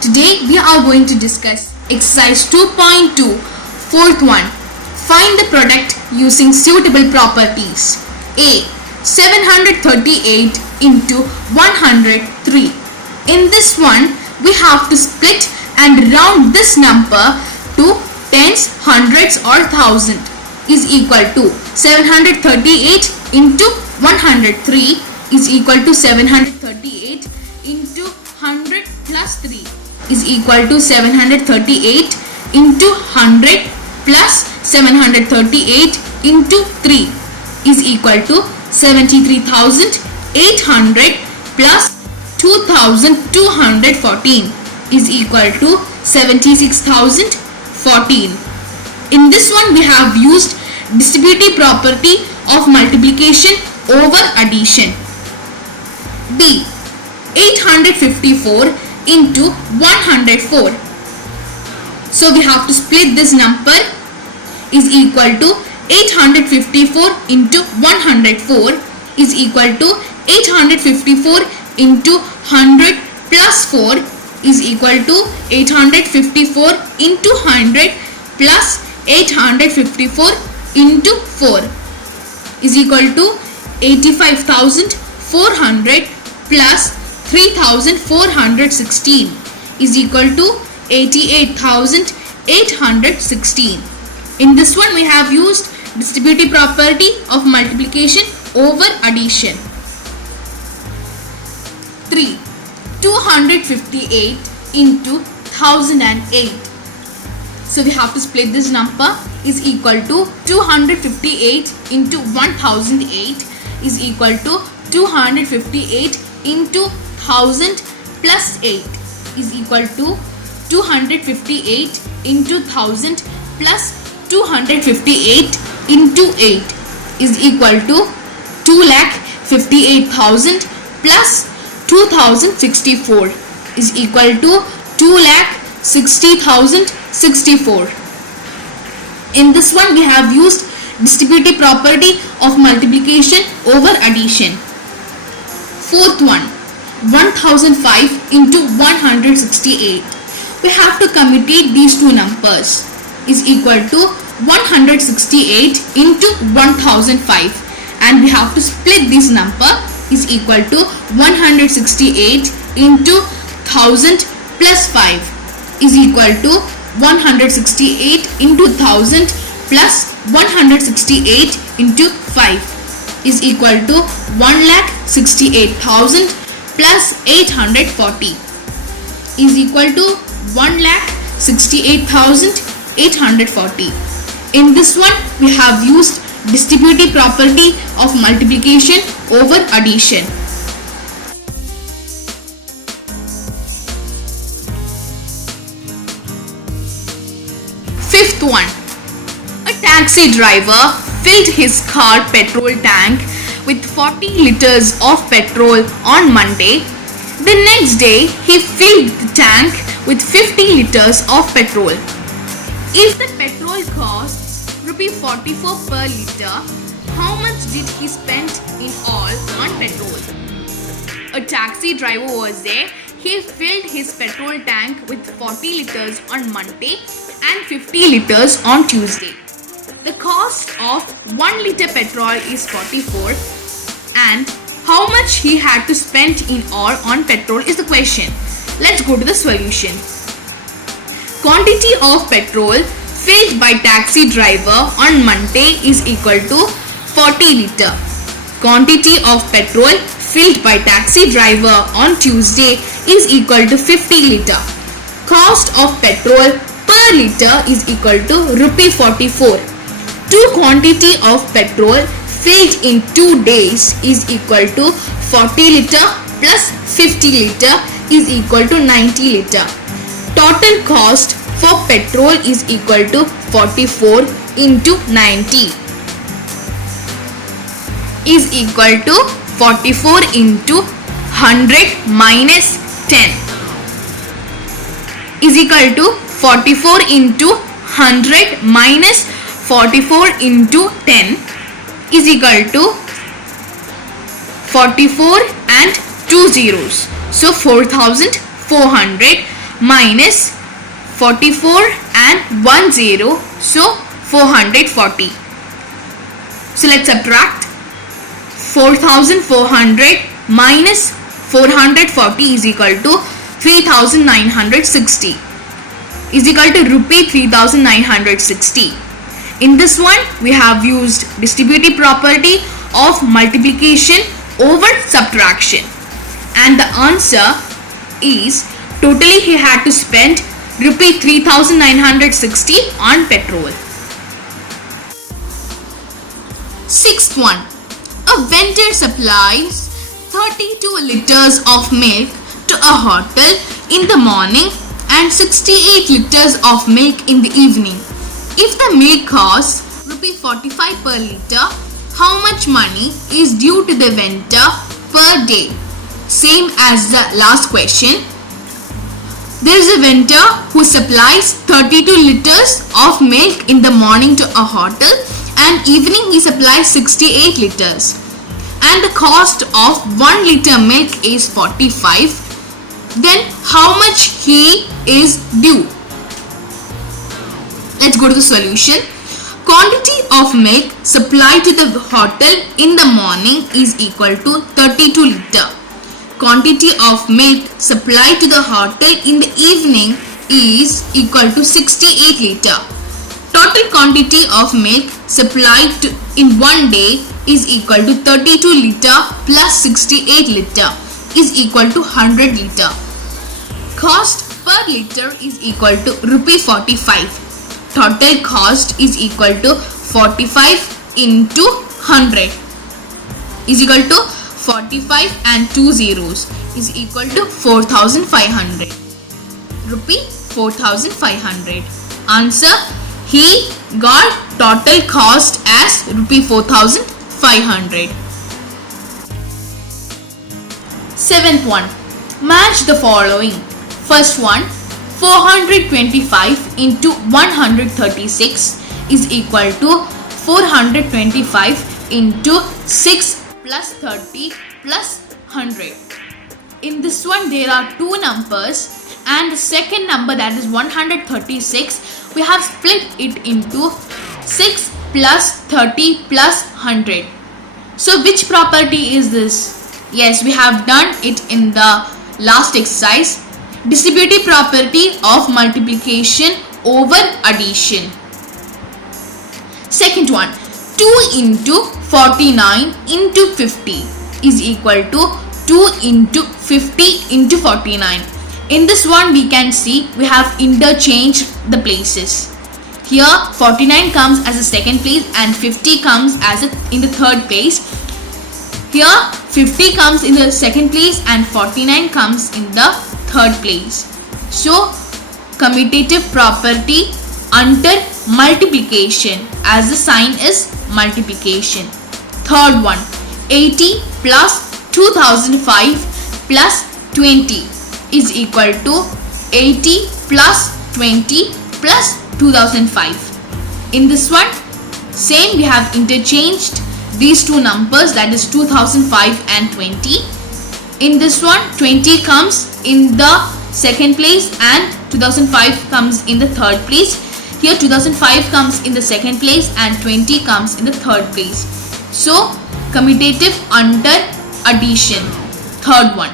Today we are going to discuss exercise 2.2, fourth one. Find the product using suitable properties. A. 738 into 103. In this one, we have to split and round this number to tens, hundreds or thousand is equal to 738 into 103 is equal to 738 into 100 plus 3 is equal to 738 into 100 plus 738 into 3 is equal to 73,800 plus 2,214 is equal to 76,014. In this one we have used distributive property of multiplication over addition. B. 854 into 104. So we have to split this number is equal to 854 into 104 is equal to 854 into 100 plus 4 is equal to 854 into 100 plus 854 into 4 is equal to 85,400 plus 3,416 is equal to 88,816. In this one we have used distributive property of multiplication over addition. 3. 258 into 1008. So we have to split this number is equal to 258 into 1008 is equal to 258 into 1000 plus 8 is equal to 258 into 1000 plus 258 into 8 is equal to 2,58,000 plus 2,064 is equal to 2,60,064. In this one we have used distributive property of multiplication over addition. Fourth one, 1005 into 168. We have to commute these two numbers is equal to 168 into 1005 and we have to split this number is equal to 168 into 1000 plus 5 is equal to 168 into 1000 plus 168 into 5 is equal to 1,68,000 plus 840 is equal to 1,68,840. In this one we have used distributive property of multiplication over addition. Fifth one. A taxi driver filled his car petrol tank with 40 liters of petrol on Monday. The next day he filled the tank with 50 liters of petrol. If the petrol costs ₹44 per liter, how much did he spend in all on petrol? A taxi driver was there. He filled his petrol tank with 40 liters on Monday and 50 liters on Tuesday. The cost of 1 liter petrol is 44 and how much he had to spend in all on petrol is the question. Let's go to the solution. Quantity of petrol filled by taxi driver on Monday is equal to 40 liter. Quantity of petrol filled by taxi driver on Tuesday is equal to 50 liter. Cost of petrol per liter is equal to ₹44. Two quantity of petrol filled in 2 days is equal to 40 liter plus 50 liter is equal to 90 liter. Total cost for petrol is equal to 44 into 90 is equal to 44 into 100 minus 10 is equal to 44 into 100 minus 44 into 10 is equal to 44 and 2 zeros. So 4,400 minus 44 and 1 0, so 440. So let's subtract. 4400 minus 440 is equal to 3960 is equal to rupee 3960. In this one we have used distributive property of multiplication over subtraction, and the answer is totally he had to spend rupee 3960 on petrol. Sixth one, a vendor supplies 32 liters of milk to a hotel in the morning and 68 liters of milk in the evening. If the milk costs rupee 45 per liter, how much money is due to the vendor per day? Same as the last question. There is a vendor who supplies 32 liters of milk in the morning to a hotel, and evening he supplies 68 liters, and the cost of 1 liter milk is 45. Then how much he is due? Let's go to the solution. Quantity of milk supplied to the hotel in the morning is equal to 32 liter. Quantity of milk supplied to the hotel in the evening is equal to 68 liter. Total quantity of milk supplied in one day is equal to 32 liter plus 68 liter is equal to 100 liter. Cost per liter is equal to rupee 45. Total cost is equal to 45 into 100 is equal to 45 and 2 zeros is equal to 4500. Rupee 4500. Answer, he got total cost as rupee 4500. Seventh one, match the following. First one, 425 into 136 is equal to 425 into 6 plus 30 plus 100. In this one there are two numbers, and the second number, that is 136, we have split it into 6 plus 30 plus 100. So which property is this? Yes, we have done it in the last exercise. Distributive property of multiplication over addition. Second one, 2 into 49 into 50 is equal to 2 into 50 into 49. In this one we can see we have interchanged the places. Here 49 comes as a second place and 50 comes as in the third place. Here 50 comes in the second place and 49 comes in the third place. So commutative property under multiplication, as the sign is multiplication. Third one, 80 plus 2005 plus 20 is equal to 80 plus 20 plus 2005. In this one, same, we have interchanged these two numbers, that is 2005 and 20. In this one, 20 comes in the second place and 2005 comes in the third place. Here 2005 comes in the second place and 20 comes in the third place. So commutative under addition. Third one,